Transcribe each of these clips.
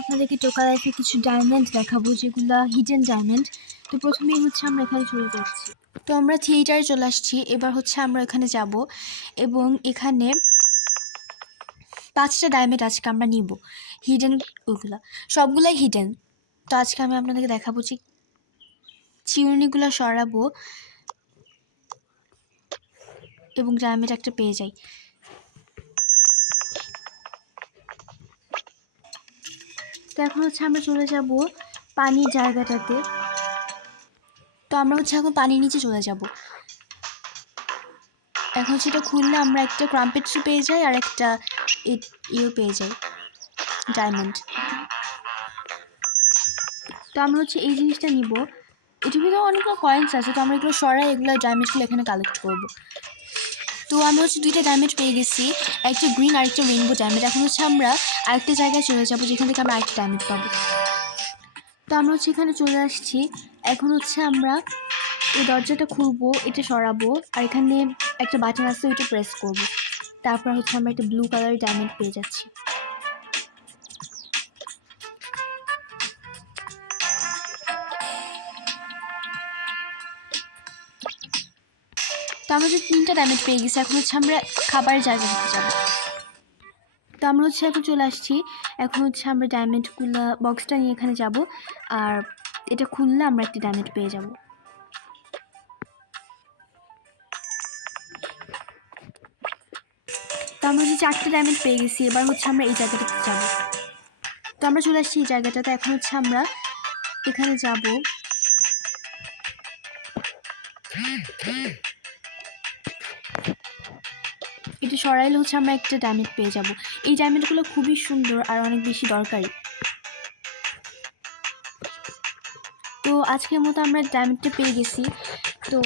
আপনাদেরকে টোকা লাইফে কিছু ডায়মন্ড দেখাবো, যেগুলো হিডেন ডায়মন্ড। তো প্রথমেই হচ্ছে আমরা এখানে চলে যাচ্ছি। তো আমরা থিয়েটারে চলে আসছি। এবার হচ্ছে আমরা এখানে যাব এবং এখানে 5টা ডায়মন্ড আজকে আমরা নিব, হিডেন ওগুলো সবগুলাই হিডেন। তো আজকে আমি আপনাদেরকে দেখাবো যে চিরুনিগুলো সরাবো এবং ডায়মন্ড একটা পেয়ে যাই। তো এখন হচ্ছে আমরা চলে যাব পানির জায়গাটাতে। তো আমরা হচ্ছে এখন পানির নিচে চলে যাব। এখন সেটা খুললে আমরা একটা ক্রাম্পেটসও পেয়ে যাই আর একটা ইয়েও পেয়ে যাই, ডায়মন্ড। তো আমরা হচ্ছে এই জিনিসটা নিব। এটির ভিতরে অনেকগুলো কয়েন্স আছে, তো আমরা এগুলো সরাই এগুলো ডায়মন্ডগুলো এখানে কালেক্ট করব। তো আমরা হচ্ছে 2টা ডায়মন্ড পেয়ে গেছি, একটা গ্রিন আর একটা রেইনবো ডায়মন্ড। এখন হচ্ছে আমরা আরেকটা জায়গায় চলে যাবো যেখান থেকে আমরা আরেকটা ডায়মন্ড পাবো। তো আমরা হচ্ছে এখানে চলে আসছি। এখন হচ্ছে আমরা এই দরজাটা খুলবো, এটা সরাবো আর এখানে একটা বাটন আছে, ওইটা প্রেস করব। তারপর হচ্ছে আমরা একটা ব্লু কালারের ডায়মন্ড পেয়ে যাচ্ছি। তো আমরা যে 3টা ডায়মন্ড পেয়ে গেছি, এখন হচ্ছে আমরা খাবারের জায়গা দিতে যাবো। তো আমরা হচ্ছে এখন চলে আসছি। এখন হচ্ছে আমরা ডায়মন্ডগুলো বক্সটা নিয়ে এখানে যাব আর এটা খুললে আমরা একটা ডায়মন্ড পেয়ে যাব। তো আমরা হচ্ছে 4টা ডায়মন্ড পেয়ে গেছি। এবার হচ্ছে আমরা এই জায়গাটাতে যাব। তো আমরা চলে আসছি এই জায়গাটাতে। এখন হচ্ছে আমরা এখানে যাব। এটা সরাইলে হচ্ছে আমরা একটা ডায়মন্ড পেয়ে যাব। এই ডায়মন্ডগুলো খুবই সুন্দর আর অনেক বেশি দরকারি। তো আজকের মতো আমরা ডায়মন্ডটা পেয়ে গেছি। তো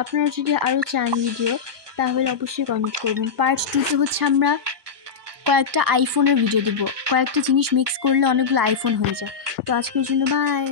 আপনারা যদি আরও চান ভিডিও, তাহলে অবশ্যই কমেন্ট করবেন। পার্ট 2তে হচ্ছে আমরা কয়েকটা আইফোনের ভিডিও দিব, কয়েকটা জিনিস মিক্স করলে অনেকগুলো আইফোন হয়ে যায়। তো আজকের জন্য বাই।